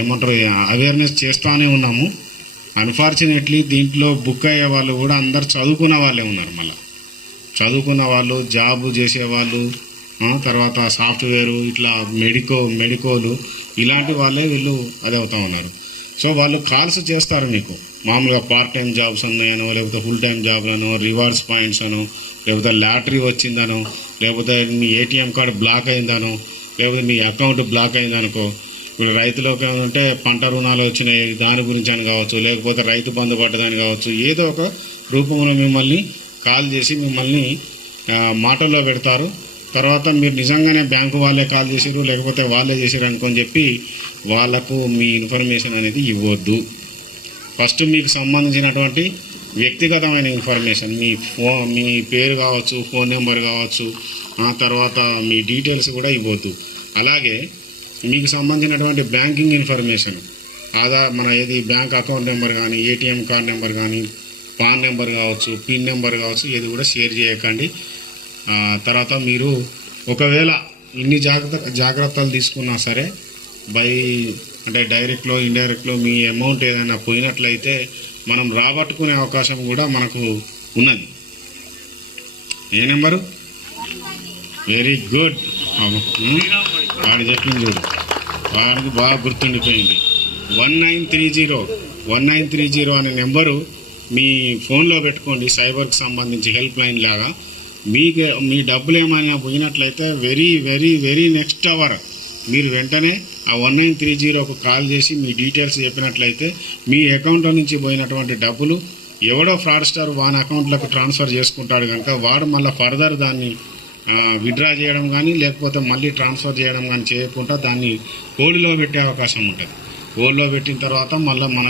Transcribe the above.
ఏమంటారు అవేర్నెస్ చేస్తూనే ఉన్నాము. అన్ఫార్చునేట్లీ దీంట్లో బుక్ అయ్యే వాళ్ళు కూడా అందరు చదువుకున్న వాళ్ళే ఉన్నారు. మళ్ళీ చదువుకున్న వాళ్ళు, జాబ్ చేసేవాళ్ళు, తర్వాత సాఫ్ట్వేరు, ఇట్లా మెడికోలు ఇలాంటి వాళ్ళే వీళ్ళు అది అవుతూ ఉన్నారు. సో వాళ్ళు కాల్స్ చేస్తారు మీకు మామూలుగా పార్ట్ టైం జాబ్స్ ఉన్నాయనో, లేకపోతే ఫుల్ టైం జాబ్లను, రివార్డ్స్ పాయింట్స్ అనో, లేకపోతే లాటరీ వచ్చిందనో, లేకపోతే మీ ఏటీఎం కార్డు బ్లాక్ అయిందనో, లేకపోతే మీ అకౌంట్ బ్లాక్ అయిందనుకో. ఇప్పుడు రైతులోకి ఏమంటే పంట రుణాలు వచ్చినాయి దాని గురించి అని కావచ్చు, లేకపోతే రైతు బంధు పడ్డదని కావచ్చు, ఏదో ఒక రూపంలో మిమ్మల్ని కాల్ చేసి మిమ్మల్ని మాటల్లో పెడతారు. తర్వాత మీరు నిజంగానే బ్యాంకు వాళ్ళే కాల్ చేసిరు, లేకపోతే వాళ్ళే చేసిరు అనుకొని చెప్పి వాళ్ళకు మీ ఇన్ఫర్మేషన్ అనేది ఇవ్వద్దు. ఫస్ట్ మీకు సంబంధించినటువంటి వ్యక్తిగతమైన ఇన్ఫర్మేషన్, మీ పేరు కావచ్చు, ఫోన్ నెంబర్ కావచ్చు, తర్వాత మీ డీటెయిల్స్ కూడా ఇవ్వద్దు. అలాగే మీకు సంబంధించినటువంటి బ్యాంకింగ్ ఇన్ఫర్మేషన్, మన ఏది బ్యాంక్ అకౌంట్ నెంబర్ కానీ, ఏటీఎం కార్డ్ నెంబర్ కానీ, పాన్ నెంబర్ కావచ్చు, పిన్ నెంబర్ కావచ్చు, ఏది కూడా షేర్ చేయకండి. తర్వాత మీరు ఒకవేళ ఇన్ని జాగ్రత్తలు తీసుకున్నా సరే అంటే డైరెక్ట్లో ఇండైరెక్ట్లో మీ అమౌంట్ ఏదైనా పోయినట్లయితే మనం రాబట్టుకునే అవకాశం కూడా మనకు ఉన్నది. ఏ నెంబరు? Very good. వాడు చెప్పింది చూడు, వాడికి బాగా గుర్తుండిపోయింది. 1930 అనే నెంబరు మీ ఫోన్లో పెట్టుకోండి. సైబర్కి సంబంధించి హెల్ప్ లైన్ లాగా. మీ డబ్బులు ఏమైనా పోయినట్లయితే very very very next hour మీరు వెంటనే ఆ 1930కు కాల్ చేసి మీ డీటెయిల్స్ చెప్పినట్లయితే మీ అకౌంట్లో నుంచి పోయినటువంటి డబ్బులు ఎవడో ఫ్రాడ్స్టర్ వాని అకౌంట్లకు ట్రాన్స్ఫర్ చేసుకుంటాడు కనుక వాడు మళ్ళీ ఫర్దర్ దాన్ని విత్డ్రా చేయడం కానీ, లేకపోతే మళ్ళీ ట్రాన్స్ఫర్ చేయడం కానీ చేయకుండా దాన్ని హోల్డ్లో పెట్టే అవకాశం ఉంటుంది. హోల్డ్లో పెట్టిన తర్వాత మళ్ళీ మన